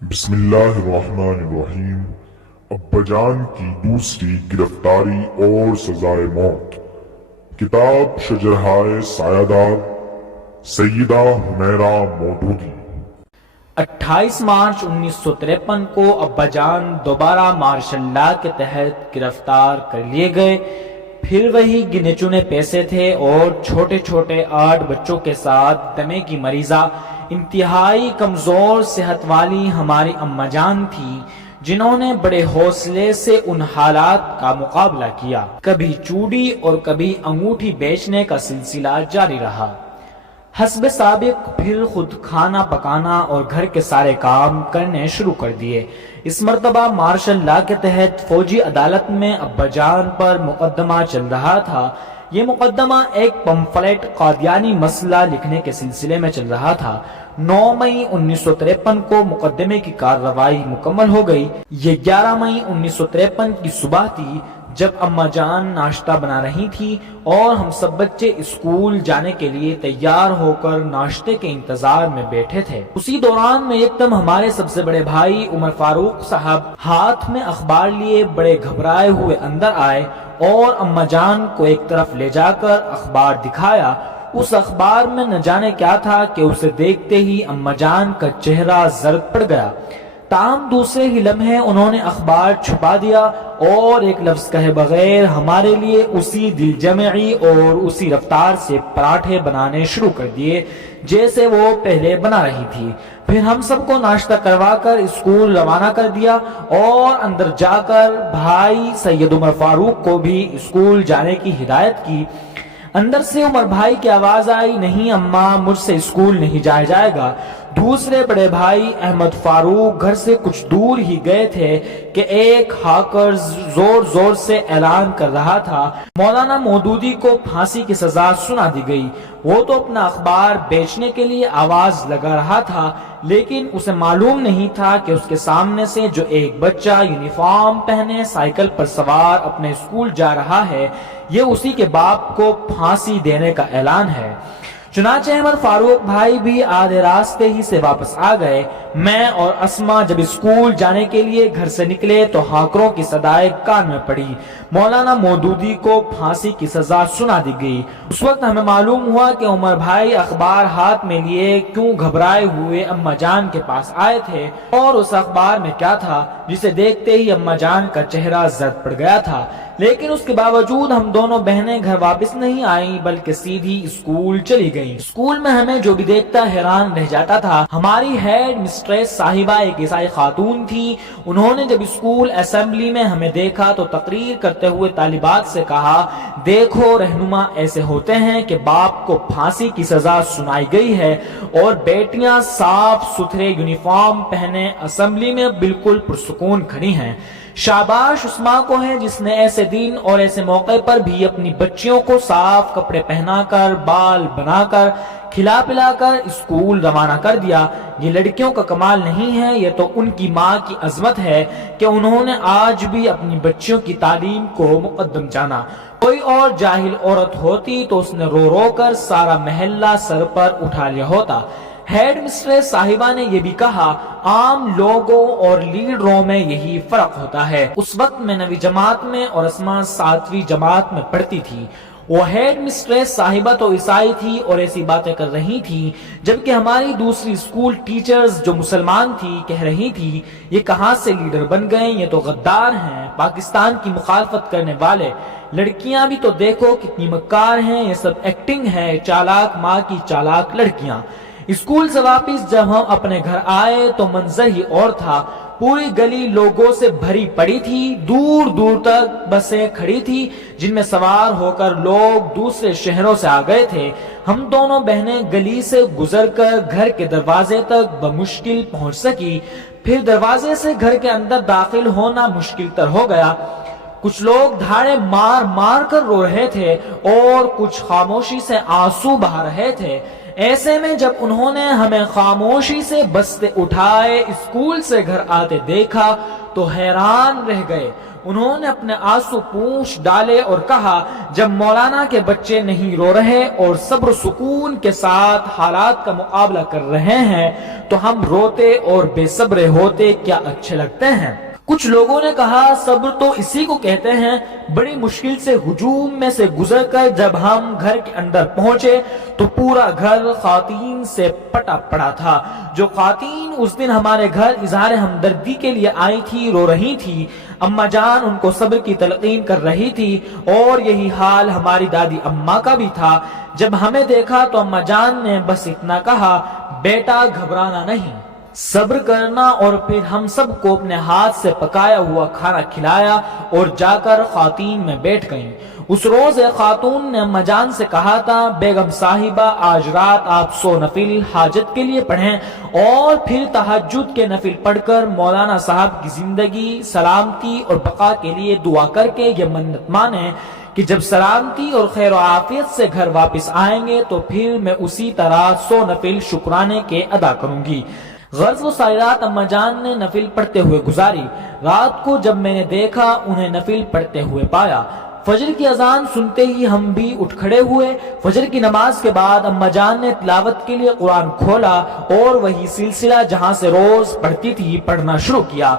بسم اللہ الرحمن الرحیم۔ ابا جان کی دوسری گرفتاری اور سزائے موت۔ کتاب شجرہائے سایہ دار، سیدہ حمیرہ مودودی۔ 28 مارچ 1953 کو ابا جان دوبارہ مارشل لا کے تحت گرفتار کر لیے گئے۔ پھر وہی گنے چنے پیسے تھے اور چھوٹے چھوٹے 8 بچوں کے ساتھ دمے کی مریضہ انتہائی کمزور صحت والی ہماری اماں جان تھی، جنہوں نے بڑے حوصلے سے ان حالات کا مقابلہ کیا۔ کبھی چوڑی اور کبھی انگوٹھی بیچنے کا سلسلہ جاری رہا۔ حسب سابق پھر خود کھانا پکانا اور گھر کے سارے کام کرنے شروع کر دیے۔ اس مرتبہ مارشل لا کے تحت فوجی عدالت میں ابا جان پر مقدمہ چل رہا تھا۔ یہ مقدمہ ایک پمفلٹ قادیانی مسئلہ لکھنے کے سلسلے میں چل رہا تھا۔ 9 مئی 1953 کو مقدمے کی کارروائی مکمل ہو گئی۔ یہ 11 مئی 1953 کی صبح تھی جب اماں جان ناشتہ بنا رہی تھی اور ہم سب بچے اسکول جانے کے لیے تیار ہو کر ناشتے کے انتظار میں بیٹھے تھے۔ اسی دوران میں ایک دم ہمارے سب سے بڑے بھائی عمر فاروق صاحب ہاتھ میں اخبار لیے بڑے گھبرائے ہوئے اندر آئے اور اماں جان کو ایک طرف لے جا کر اخبار دکھایا۔ اس اخبار میں نہ جانے کیا تھا کہ اسے دیکھتے ہی اماں جان کا چہرہ زرد پڑ گیا۔ تاہم دوسرے ہی لمحے انہوں نے اخبار چھپا دیا اور ایک لفظ کہے بغیر ہمارے لیے اسی دل جمعی اور اسی رفتار سے پراٹھے بنانے شروع کر دیے جیسے وہ پہلے بنا رہی تھی۔ پھر ہم سب کو ناشتہ کروا کر اسکول روانہ کر دیا اور اندر جا کر بھائی سید عمر فاروق کو بھی اسکول جانے کی ہدایت کی۔ اندر سے عمر بھائی کی آواز آئی، نہیں اماں، مجھ سے اسکول نہیں جایا جائے گا۔ دوسرے بڑے بھائی احمد فاروق گھر سے کچھ دور ہی گئے تھے کہ ایک ہاکر زور زور سے اعلان کر رہا تھا، مولانا مودودی کو پھانسی کی سزا سنا دی گئی۔ وہ تو اپنا اخبار بیچنے کے لیے آواز لگا رہا تھا، لیکن اسے معلوم نہیں تھا کہ اس کے سامنے سے جو ایک بچہ یونیفارم پہنے سائیکل پر سوار اپنے اسکول جا رہا ہے، یہ اسی کے باپ کو پھانسی دینے کا اعلان ہے۔ چنانچہ عمر فاروق بھائی بھی آدھے راستے ہی سے واپس آ گئے۔ میں اور اسما جب اسکول جانے کے لیے گھر سے نکلے تو ہاکروں کی صدائے کان میں پڑی، مولانا مودودی کو پھانسی کی سزا سنا دی گئی۔ اس وقت ہمیں معلوم ہوا کہ عمر بھائی اخبار ہاتھ میں لیے کیوں گھبرائے ہوئے اماں جان کے پاس آئے تھے اور اس اخبار میں کیا تھا جسے دیکھتے ہی اماں جان کا چہرہ زرد پڑ گیا تھا۔ لیکن اس کے باوجود ہم دونوں بہنیں گھر واپس نہیں آئیں بلکہ سیدھی اسکول چلی گئیں۔ اسکول میں ہمیں جو بھی دیکھتا حیران رہ جاتا تھا۔ ہماری ہیڈ مسٹریس صاحبہ ایک عیسائی خاتون تھی۔ انہوں نے جب اسکول اسمبلی میں ہمیں دیکھا تو تقریر کرتے ہوئے طالبات سے کہا، دیکھو رہنما ایسے ہوتے ہیں کہ باپ کو پھانسی کی سزا سنائی گئی ہے اور بیٹیاں صاف ستھرے یونیفارم پہنے اسمبلی میں بالکل پرسکون کھڑی ہیں۔ شاباش اس ماں کو ہے جس نے ایسے دن اور ایسے موقع پر بھی اپنی بچیوں کو صاف کپڑے پہنا کر، بال بنا کر، کھلا پلا کر اسکول روانہ کر دیا۔ یہ لڑکیوں کا کمال نہیں ہے، یہ تو ان کی ماں کی عظمت ہے کہ انہوں نے آج بھی اپنی بچیوں کی تعلیم کو مقدم جانا۔ کوئی اور جاہل عورت ہوتی تو اس نے رو رو کر سارا محلہ سر پر اٹھا لیا ہوتا۔ ہیڈ مسٹریس صاحبہ نے یہ بھی کہا، عام لوگوں اور لیڈروں میں یہی فرق ہوتا ہے۔ اس وقت میں 9ویں جماعت میں اور اسما 7ویں جماعت میں پڑھتی تھی۔ وہ ہیڈ مسٹریس صاحبہ تو عیسائی تھی اور ایسی باتیں کر رہی تھی، جبکہ ہماری دوسری اسکول ٹیچرز جو مسلمان تھی کہہ رہی تھی، یہ کہاں سے لیڈر بن گئے، یہ تو غدار ہیں، پاکستان کی مخالفت کرنے والے۔ لڑکیاں بھی تو دیکھو کتنی مکار ہیں، یہ سب ایکٹنگ ہے، چالاک ماں کی چالاک لڑکیاں۔ اسکول سے واپس جب ہم اپنے گھر آئے تو منظر ہی اور تھا۔ پوری گلی لوگوں سے بھری پڑی تھی، دور دور تک بسیں کھڑی تھی جن میں سوار ہو کر لوگ دوسرے شہروں سے آ گئے تھے۔ ہم دونوں بہنیں گلی سے گزر کر گھر کے دروازے تک بمشکل پہنچ سکی، پھر دروازے سے گھر کے اندر داخل ہونا مشکل تر ہو گیا۔ کچھ لوگ دھاڑے مار مار کر رو رہے تھے اور کچھ خاموشی سے آنسو بہا رہے تھے۔ ایسے میں جب انہوں نے ہمیں خاموشی سے بستے اٹھائے اسکول سے گھر آتے دیکھا تو حیران رہ گئے۔ انہوں نے اپنے آنسو پوچھ ڈالے اور کہا جب مولانا کے بچے نہیں رو رہے اور صبر و سکون کے ساتھ حالات کا مقابلہ کر رہے ہیں تو ہم روتے اور بے صبر ہوتے کیا اچھے لگتے ہیں؟ کچھ لوگوں نے کہا صبر تو اسی کو کہتے ہیں۔ بڑی مشکل سے ہجوم میں سے گزر کر جب ہم گھر کے اندر پہنچے تو پورا گھر خواتین سے پٹا پڑا تھا۔ جو خواتین اس دن ہمارے گھر اظہار ہمدردی کے لیے آئی تھی رو رہی تھی۔ اماں جان ان کو صبر کی تلقین کر رہی تھی اور یہی حال ہماری دادی اماں کا بھی تھا۔ جب ہمیں دیکھا تو اماں جان نے بس اتنا کہا بیٹا گھبرانا نہیں، صبر کرنا، اور پھر ہم سب کو اپنے ہاتھ سے پکایا ہوا کھانا کھلایا اور جا کر خواتین میں بیٹھ گئیں۔ اس روز ایک خاتون نے اماں جان سے کہا تھا بیگم صاحبہ آج رات آپ 100 نفل حاجت کے لیے پڑھیں اور پھر تہجد کے نفل پڑھ کر مولانا صاحب کی زندگی سلامتی اور بقا کے لیے دعا کر کے یہ منت مانیں کہ جب سلامتی اور خیر و عافیت سے گھر واپس آئیں گے تو پھر میں اسی طرح 100 نفل شکرانے کے ادا کروں گی۔ غرض وہ ساری رات اماں جان نے نفل پڑھتے ہوئے گزاری۔ رات کو جب میں نے دیکھا انہیں نفل پڑھتے ہوئے پایا۔ فجر کی اذان سنتے ہی ہم بھی اٹھ کھڑے ہوئے۔ فجر کی نماز کے بعد اماں جان نے تلاوت کے لیے قرآن کھولا اور وہی سلسلہ جہاں سے روز پڑھتی تھی پڑھنا شروع کیا۔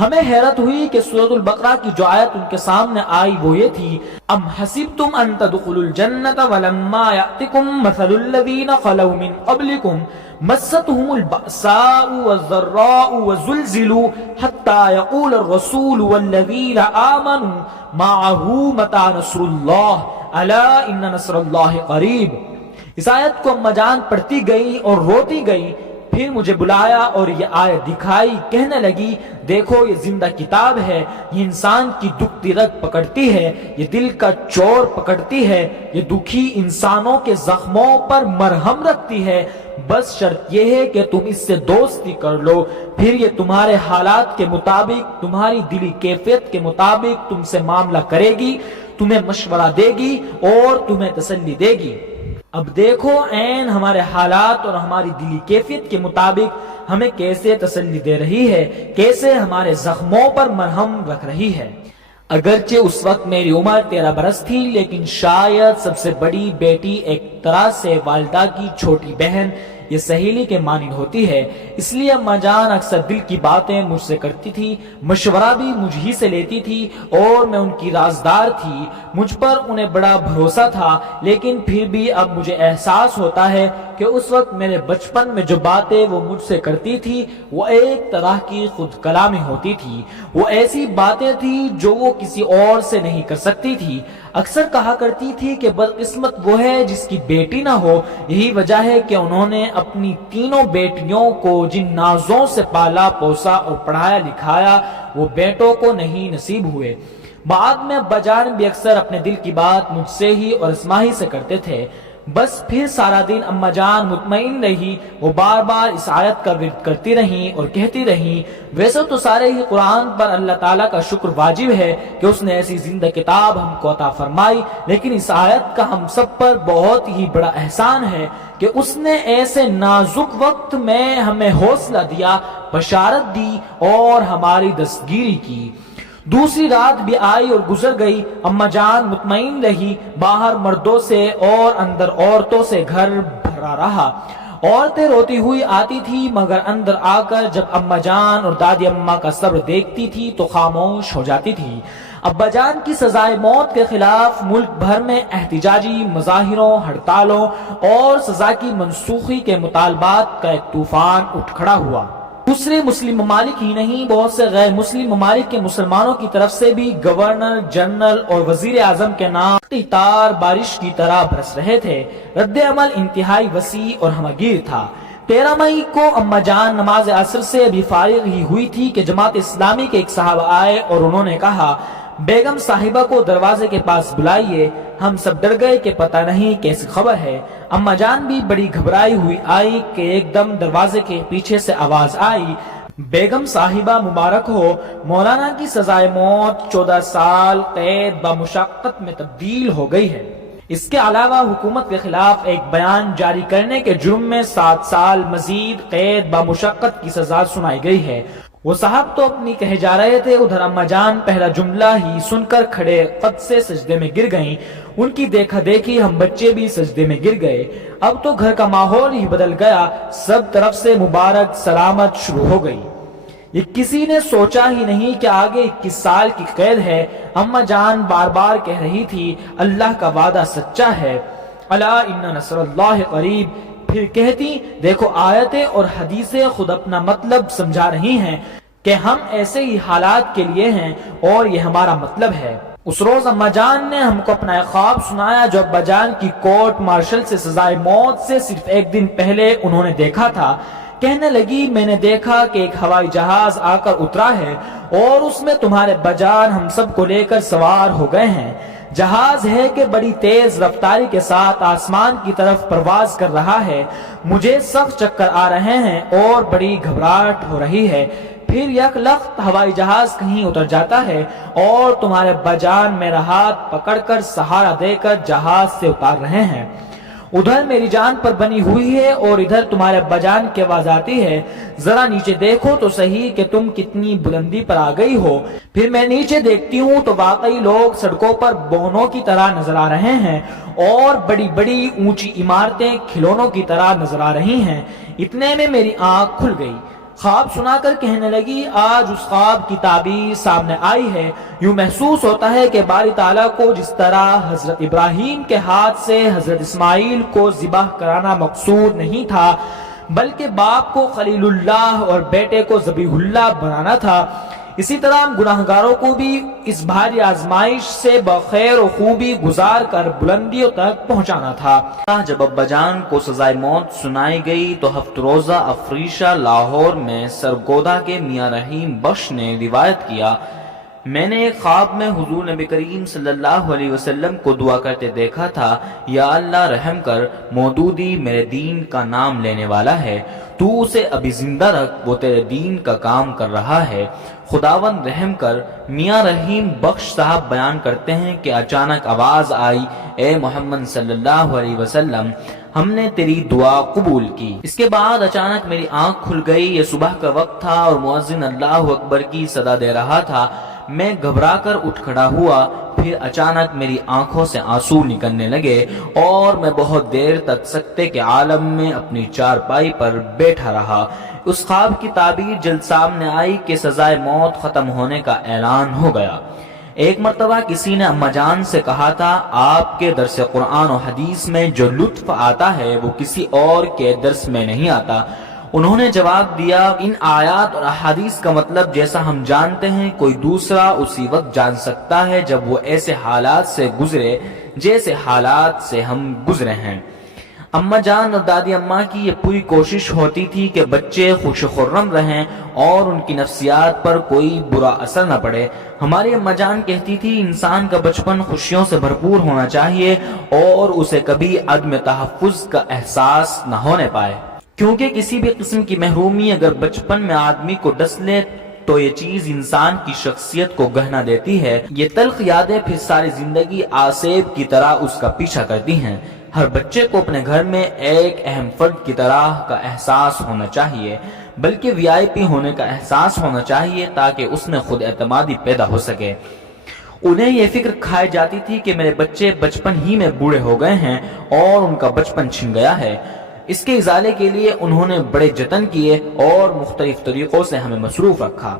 ہمیں حیرت ہوئی کہ سورۃ البقرہ کی جو آیت ان کے سامنے آئی وہ یہ تھی ام حسبتم ان تدخلوا الجنۃ ولما یأتکم مثل الذین خلوا من قبلکم مستهم البأساء والضراء وزلزلوا حتى يقول الرسول والذين آمنوا معه متى نصر الله الا ان نصر الله قریب۔ اس آیت کو اماں جان پڑھتی گئی اور روتی گئی۔ پھر مجھے بلایا اور یہ آیت دکھائی، کہنے لگی دیکھو یہ زندہ کتاب ہے، یہ انسان کی دکھتی رگ پکڑتی ہے، یہ دل کا چور پکڑتی ہے، یہ دکھی انسانوں کے زخموں پر مرہم رکھتی ہے، بس شرط یہ ہے کہ تم اس سے دوستی کر لو، پھر یہ تمہارے حالات کے مطابق، تمہاری دلی کیفیت کے مطابق تم سے معاملہ کرے گی، تمہیں مشورہ دے گی اور تمہیں تسلی دے گی۔ اب دیکھو عین ہمارے حالات اور ہماری دلی کیفیت کے مطابق ہمیں کیسے تسلی دے رہی ہے، کیسے ہمارے زخموں پر مرہم رکھ رہی ہے۔ اگرچہ اس وقت میری عمر 13 برس تھی، لیکن شاید سب سے بڑی بیٹی ایک طرح سے والدہ کی چھوٹی بہن یہ سہیلی کے مانند ہوتی ہے، اس لیے اماں جان اکثر دل کی باتیں مجھ سے کرتی تھی، مشورہ بھی مجھ ہی سے لیتی تھی اور میں ان کی رازدار تھی۔ مجھ پر انہیں بڑا بھروسہ تھا، لیکن پھر بھی اب مجھے احساس ہوتا ہے کہ اس وقت میرے بچپن میں جو باتیں وہ مجھ سے کرتی تھی وہ ایک طرح کی خود کلامی ہوتی تھی، وہ ایسی باتیں تھی جو وہ کسی اور سے نہیں کر سکتی تھی۔ اکثر کہا کرتی تھی کہ بدقسمت وہ ہے جس کی بیٹی نہ ہو، یہی وجہ ہے کہ انہوں نے اپنی تینوں بیٹیوں کو جن نازوں سے پالا پوسا اور پڑھایا لکھایا وہ بیٹوں کو نہیں نصیب ہوئے۔ بعد میں ابا جان بھی اکثر اپنے دل کی بات مجھ سے ہی اور اسماء ہی سے کرتے تھے۔ بس پھر سارا دن اماں جان مطمئن رہی، وہ بار بار اس آیت کا ورد کرتی رہیں اور کہتی رہیں ویسے تو سارے ہی قرآن پر اللہ تعالیٰ کا شکر واجب ہے کہ اس نے ایسی زندہ کتاب ہم کو عطا فرمائی، لیکن اس آیت کا ہم سب پر بہت ہی بڑا احسان ہے کہ اس نے ایسے نازک وقت میں ہمیں حوصلہ دیا، بشارت دی اور ہماری دستگیری کی۔ دوسری رات بھی آئی اور گزر گئی، اماں جان مطمئن رہی، باہر مردوں سے اور اندر عورتوں سے گھر بھرا رہا۔ عورتیں روتی ہوئی آتی تھی، مگر اندر آ کر جب اماں جان اور دادی اماں کا صبر دیکھتی تھی تو خاموش ہو جاتی تھی۔ ابا جان کی سزائے موت کے خلاف ملک بھر میں احتجاجی مظاہروں، ہڑتالوں اور سزا کی منسوخی کے مطالبات کا ایک طوفان اٹھ کھڑا ہوا۔ دوسرے مسلم ممالک ہی نہیں، بہت سے غیر مسلم ممالک کے مسلمانوں کی طرف سے بھی گورنر جنرل اور وزیر اعظم کے نام تار بارش کی طرح برس رہے تھے۔ رد عمل انتہائی وسیع اور ہمگیر تھا۔ 13 مئی کو اماں جان نماز عصر سے ابھی فارغ ہی ہوئی تھی کہ جماعت اسلامی کے ایک صاحب آئے اور انہوں نے کہا بیگم صاحبہ کو دروازے کے پاس بلائیے۔ ہم سب ڈر گئے کہ پتہ نہیں کیسی خبر ہے۔ اماں جان بھی بڑی گھبرائی ہوئی آئی کہ ایک دم دروازے کے پیچھے سے آواز آئی بیگم صاحبہ مبارک ہو، مولانا کی سزائے موت 14 سال قید بمشقت میں تبدیل ہو گئی ہے۔ اس کے علاوہ حکومت کے خلاف ایک بیان جاری کرنے کے جرم میں 7 سال مزید قید بامشقت کی سزا سنائی گئی ہے۔ وہ صاحب تو اپنی کہے جا رہے تھے، ادھر اما جان پہلا جملہ ہی سن کر کھڑے قد سے سجدے میں گر گئیں۔ ان کی دیکھا دیکھی ہم بچے بھی سجدے میں گر گئے۔ اب تو گھر کا ماحول ہی بدل گیا، سب طرف سے مبارک سلامت شروع ہو گئی۔ یہ کسی نے سوچا ہی نہیں کہ آگے 21 سال کی قید ہے۔ اما جان بار بار کہہ رہی تھی اللہ کا وعدہ سچا ہے، الا ان نصر اللہ قریب۔ پھر کہتی دیکھو آیتیں اور حدیثیں خود اپنا مطلب سمجھا رہی ہیں کہ ہم ایسے ہی حالات کے لیے ہیں اور یہ ہمارا مطلب ہے۔ اس روز اما جان نے ہم کو اپنا ایک خواب سنایا جو ابا جان کی کورٹ مارشل سے سزائے موت سے صرف 1 دن پہلے انہوں نے دیکھا تھا۔ کہنے لگی میں نے دیکھا کہ ایک ہوائی جہاز آ کر اترا ہے اور اس میں تمہارے بجان ہم سب کو لے کر سوار ہو گئے ہیں۔ جہاز ہے کہ بڑی تیز رفتاری کے ساتھ آسمان کی طرف پرواز کر رہا ہے۔ مجھے سخت چکر آ رہے ہیں اور بڑی گھبراہٹ ہو رہی ہے۔ پھر یک لخت ہوائی جہاز کہیں اتر جاتا ہے اور تمہارے بجان میرا ہاتھ پکڑ کر سہارا دے کر جہاز سے اتار رہے ہیں۔ ادھر میری جان پر بنی ہوئی ہے اور ادھر تمہارے بجان کی آواز آتی ہے ذرا نیچے دیکھو تو صحیح کہ تم کتنی بلندی پر آ گئی ہو۔ پھر میں نیچے دیکھتی ہوں تو واقعی لوگ سڑکوں پر بونوں کی طرح نظر آ رہے ہیں اور بڑی بڑی اونچی عمارتیں کھلونوں کی طرح نظر آ رہی ہیں۔ اتنے میں میری آنکھ کھل گئی۔ خواب سنا کر کہنے لگی آج اس خواب کی تعبیر سامنے آئی ہے۔ یوں محسوس ہوتا ہے کہ باری تعالیٰ کو جس طرح حضرت ابراہیم کے ہاتھ سے حضرت اسماعیل کو ذبح کرانا مقصود نہیں تھا بلکہ باپ کو خلیل اللہ اور بیٹے کو ذبیح اللہ بنانا تھا، اسی طرح ہم گناہگاروں کو بھی اس بھاری آزمائش سے بخیر و خوبی گزار کر بلندیوں تک پہنچانا تھا۔ جب ابا جان کو سزائے موت سنائی گئی تو 7 روزہ افریشہ لاہور میں سرگودا کے میاں رحیم بخش نے روایت کیا میں نے ایک خواب میں حضور نبی کریم صلی اللہ علیہ وسلم کو دعا کرتے دیکھا تھا، یا اللہ رحم کر، مودودی میرے دین کا نام لینے والا ہے، تو اسے ابھی زندہ رکھ، وہ تیرے دین کا کام کر رہا ہے، خداوند رحم کر۔ میاں رحیم بخش صاحب بیان کرتے ہیں کہ اچانک آواز آئی، اے محمد صلی اللہ علیہ وسلم، ہم نے تیری دعا قبول کی۔ اس کے بعد اچانک میری آنکھ کھل گئی۔ یہ صبح کا وقت تھا اور مؤذن اللہ اکبر کی صدا دے رہا تھا۔ میں گھبرا کر اٹھ کھڑا ہوا، پھر اچانک میری آنکھوں سے آنسو نکلنے لگے اور میں بہت دیر تک سکتے کے عالم میں اپنی چارپائی پر بیٹھا رہا۔ اس خواب کی تعبیر جلد سامنے آئی کہ سزائے موت ختم ہونے کا اعلان ہو گیا۔ ایک مرتبہ کسی نے اما جان سے کہا تھا آپ کے درس قرآن و حدیث میں جو لطف آتا ہے وہ کسی اور کے درس میں نہیں آتا۔ انہوں نے جواب دیا ان آیات اور احادیث کا مطلب جیسا ہم جانتے ہیں کوئی دوسرا اسی وقت جان سکتا ہے جب وہ ایسے حالات سے گزرے جیسے حالات سے ہم گزرے ہیں۔ اما جان اور دادی اماں کی یہ پوری کوشش ہوتی تھی کہ بچے خوش خرم رہیں اور ان کی نفسیات پر کوئی برا اثر نہ پڑے۔ ہماری اما جان کہتی تھی انسان کا بچپن خوشیوں سے بھرپور ہونا چاہیے اور اسے کبھی عدم تحفظ کا احساس نہ ہونے پائے، کیونکہ کسی بھی قسم کی محرومی اگر بچپن میں آدمی کو ڈس لے تو یہ چیز انسان کی شخصیت کو گہنا دیتی ہے۔ یہ تلخ یادیں پھر ساری زندگی آسیب کی طرح اس کا پیچھا کرتی ہیں۔ ہر بچے کو اپنے گھر میں ایک اہم فرد کی طرح کا احساس ہونا چاہیے، بلکہ VIP ہونے کا احساس ہونا چاہیے تاکہ اس میں خود اعتمادی پیدا ہو سکے۔ انہیں یہ فکر کھائی جاتی تھی کہ میرے بچے بچپن ہی میں بوڑھے ہو گئے ہیں اور ان کا بچپن چھن گیا ہے۔ اس کے ازالے کے لیے انہوں نے بڑے جتن کیے اور مختلف طریقوں سے ہمیں مصروف رکھا۔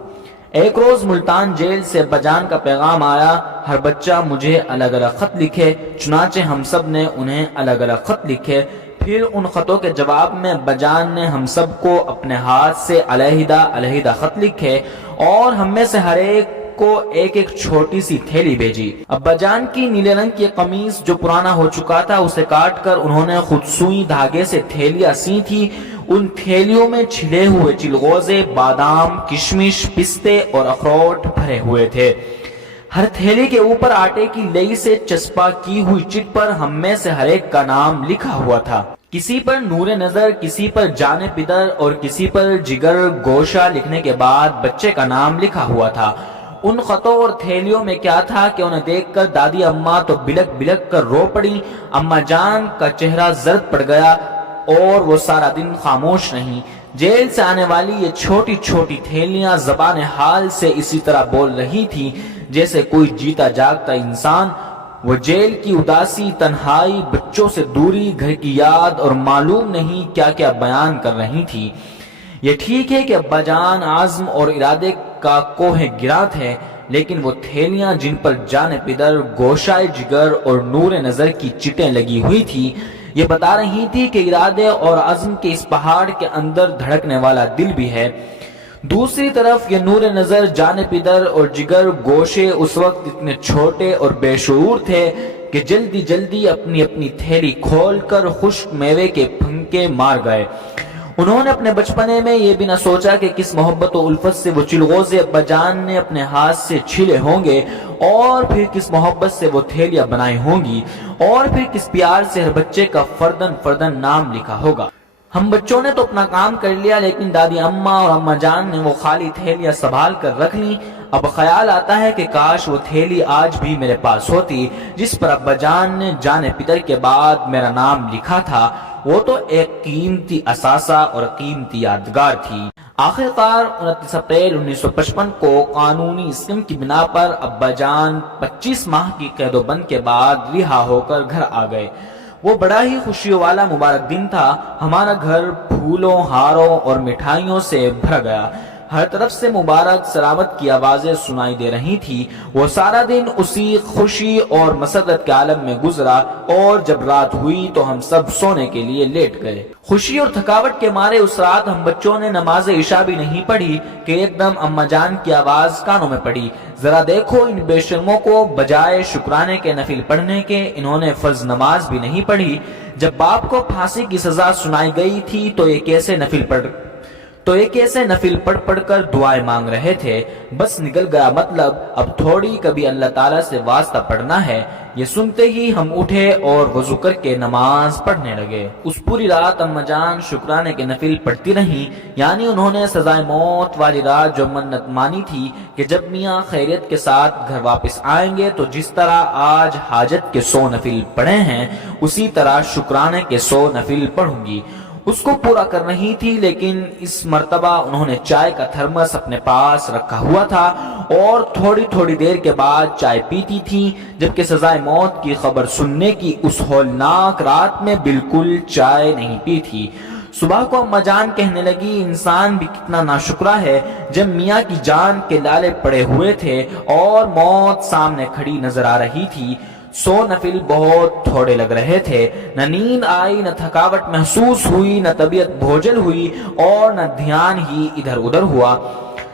ایک روز ملتان جیل سے بجان کا پیغام آیا ہر بچہ مجھے الگ الگ خط لکھے، چنانچہ ہم سب نے انہیں الگ الگ خط لکھے۔ پھر ان خطوں کے جواب میں بجان نے ہم سب کو اپنے ہاتھ سے علیحدہ علیحدہ خط لکھے اور ہم میں سے ہر ایک کو ایک ایک چھوٹی سی تھیلی بھیجی۔ ابا جان کی نیلے رنگ کی قمیص جو پرانا ہو چکا تھا اسے کاٹ کر انہوں نے خود سوئی دھاگے سے تھیلیاں سی تھی۔ ان تھیلیوں میں چھلے ہوئے چلغوزے، بادام، کشمش، پستے اور اخروٹ بھرے ہوئے تھے۔ ہر تھیلی کے اوپر آٹے کی لئی سے چسپاں کی ہوئی چٹ پر ہم میں سے ہر ایک کا نام لکھا ہوا تھا۔ کسی پر نور نظر، کسی پر جان پدر اور کسی پر جگر گوشہ لکھنے کے بعد بچے کا نام لکھا ہوا تھا۔ ان خطوں اور تھیلیوں میں کیا تھا کہ انہیں دیکھ کر دادی اماں تو بلک بلک کر رو پڑی، اماں جان کا چہرہ زرد پڑ گیا اور وہ سارا دن خاموش رہیں۔ جیل سے آنے والی یہ چھوٹی چھوٹی تھیلیاں زبان حال سے اسی طرح بول رہی تھی جیسے کوئی جیتا جاگتا انسان۔ وہ جیل کی اداسی، تنہائی، بچوں سے دوری، گھر کی یاد اور معلوم نہیں کیا کیا بیان کر رہی تھی۔ یہ ٹھیک ہے کہ ابا جان عزم اور ارادے کا کوہ گراں تھے، لیکن وہ تھیلیاں جن پر جان پدر، گوشائے جگر اور نور نظر کی چٹیں لگی ہوئی تھی، یہ بتا رہی تھی کہ ارادے اور عزم کے اس پہاڑ کے اندر دھڑکنے والا دل بھی ہے۔ دوسری طرف یہ نور نظر، جان پدر اور جگر گوشے اس وقت اتنے چھوٹے اور بے شعور تھے کہ جلدی جلدی اپنی اپنی تھیلی کھول کر خشک میوے کے پھنکے مار گئے۔ انہوں نے اپنے بچپنے میں یہ بھی نہ سوچا کہ کس محبت و الفت سے وہ چلغوزے ابا جان نے اپنے ہاتھ سے چھیلے ہوں گے، اور پھر کس محبت سے وہ تھیلیاں بنائی ہوں گی، اور پھر کس پیار سے ہر بچے کا فردن فردن نام لکھا ہوگا۔ ہم بچوں نے تو اپنا کام کر لیا، لیکن دادی اماں اور اماں جان نے وہ خالی تھیلیاں سنبھال کر رکھ لیں۔ اب خیال آتا ہے کہ کاش وہ تھیلی آج بھی میرے پاس ہوتی جس پر ابا جان نے جان پدر کے بعد میرا نام لکھا تھا۔ وہ تو ایک قیمتی اثاثہ اور قیمتی یادگار تھی۔ آخر کار 29 اپریل 1955 کو قانونی اسم کی بنا پر ابا جان 25 ماہ کی قید و بند کے بعد رہا ہو کر گھر آ گئے۔ وہ بڑا ہی خوشیوں والا مبارک دن تھا۔ ہمارا گھر پھولوں، ہاروں اور مٹھائیوں سے بھر گیا۔ ہر طرف سے مبارک سلامت کی آوازیں سنائی دے رہی تھی۔ وہ سارا دن اسی خوشی اور مسرت کے عالم میں گزرا، اور جب رات ہوئی تو ہم سب سونے کے لیے لیٹ گئے۔ خوشی اور تھکاوٹ کے مارے اس رات ہم بچوں نے نماز عشاء بھی نہیں پڑھی کہ ایک دم اماں جان کی آواز کانوں میں پڑی، ذرا دیکھو ان بے شرموں کو، بجائے شکرانے کے نفل پڑھنے کے انہوں نے فرض نماز بھی نہیں پڑھی۔ جب باپ کو پھانسی کی سزا سنائی گئی تھی تو یہ کیسے نفل پڑھ کر دعائیں مانگ رہے تھے۔ بس نکل گیا مطلب، اب تھوڑی کبھی اللہ تعالیٰ سے واسطہ پڑھنا ہے۔ یہ سنتے ہی ہم اٹھے اور وضو کر کے نماز پڑھنے لگے۔ اس پوری رات اماں جان شکرانے کے نفل پڑھتی رہیں، یعنی انہوں نے سزائے موت والی رات جو منت مانی تھی کہ جب میاں خیریت کے ساتھ گھر واپس آئیں گے تو جس طرح آج حاجت کے 100 نفل پڑھے ہیں اسی طرح شکرانے کے 100 نفل پڑھوں گی، اس کو پورا کر رہی تھی۔ لیکن اس مرتبہ انہوں نے چائے کا تھرمس اپنے پاس رکھا ہوا تھا اور تھوڑی تھوڑی دیر کے بعد چائے پیتی تھی، جبکہ سزائے موت کی خبر سننے کی اس ہولناک رات میں بالکل چائے نہیں پی تھی۔ صبح کو اماں جان کہنے لگی، انسان بھی کتنا ناشکرا ہے، جب میاں کی جان کے لالے پڑے ہوئے تھے اور موت سامنے کھڑی نظر آ رہی تھی، 100 نفل بہت تھوڑے لگ رہے تھے۔ نہ نیند آئی، نہ تھکاوٹ محسوس ہوئی، نہ طبیعت بوجھل ہوئی اور نہ دھیان ہی ادھر ادھر ہوا۔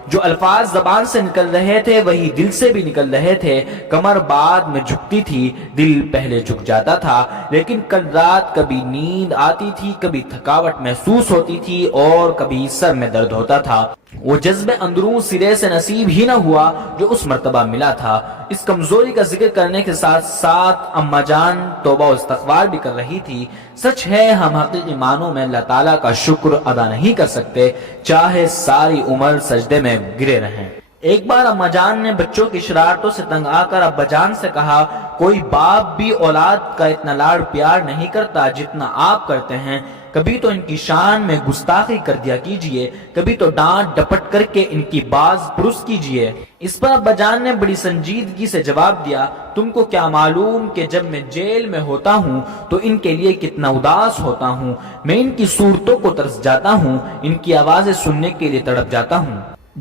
جو الفاظ زبان سے نکل رہے تھے وہی دل سے بھی نکل رہے تھے۔ کمر بعد میں جھکتی تھی، دل پہلے جھک جاتا تھا، لیکن کل رات کبھی نیند آتی تھی، کبھی تھکاوٹ محسوس ہوتی تھی اور کبھی سر میں درد ہوتا تھا۔ وہ جذب اندرون سرے سے نصیب ہی نہ ہوا جو اس مرتبہ ملا تھا۔ اس کمزوری کا ذکر کرنے کے ساتھ ساتھ اماں جان توبہ و استغفار بھی کر رہی تھی۔ سچ ہے ہم حقیقی معنوں میں اللہ تعالیٰ کا شکر ادا نہیں کر سکتے، چاہے ساری عمر سجدے میں گرے رہیں۔ ایک بار اماں جان نے بچوں کی شرارتوں سے تنگ آ کر ابا جان سے کہا، کوئی باپ بھی اولاد کا اتنا لاڑ پیار نہیں کرتا جتنا آپ کرتے ہیں۔ کبھی تو ان کی شان میں گستاخی کر دیا کیجئے، کبھی تو ڈانٹ ڈپٹ کر کے ان کی باز پرس کیجئے۔ اس پر ابا جان نے بڑی سنجیدگی سے جواب دیا، تم کو کیا معلوم کہ جب میں جیل میں ہوتا ہوں تو ان کے لیے کتنا اداس ہوتا ہوں۔ میں ان کی صورتوں کو ترس جاتا ہوں، ان کی آوازیں سننے کے لیے تڑپ جاتا ہوں۔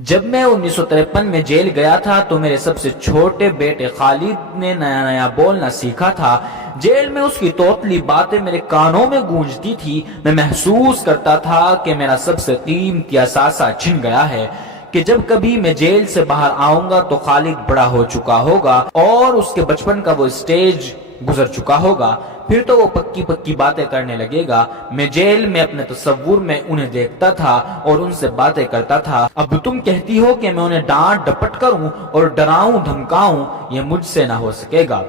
جب میں 1953 میں جیل گیا تھا تو میرے سب سے چھوٹے بیٹے خالد نے نیا نیا بولنا سیکھا تھا۔ جیل میں اس کی توتلی باتیں میرے کانوں میں گونجتی تھی۔ میں محسوس کرتا تھا کہ میرا سب سے قیمتی اثاثہ چھن گیا ہے، کہ جب کبھی میں جیل سے باہر آؤں گا تو خالد بڑا ہو چکا ہوگا اور اس کے بچپن کا وہ سٹیج گزر چکا ہوگا۔ پھر تو وہ پکی پکی باتیں کرنے لگے گا۔ میں جیل میں اپنے تصور میں انہیں دیکھتا تھا اور ان سے باتیں کرتا تھا۔ اب تم کہتی ہو کہ میں انہیں ڈانٹ ڈپٹ کروں اور ڈراؤں دھمکاؤں، یہ مجھ سے نہ ہو سکے گا۔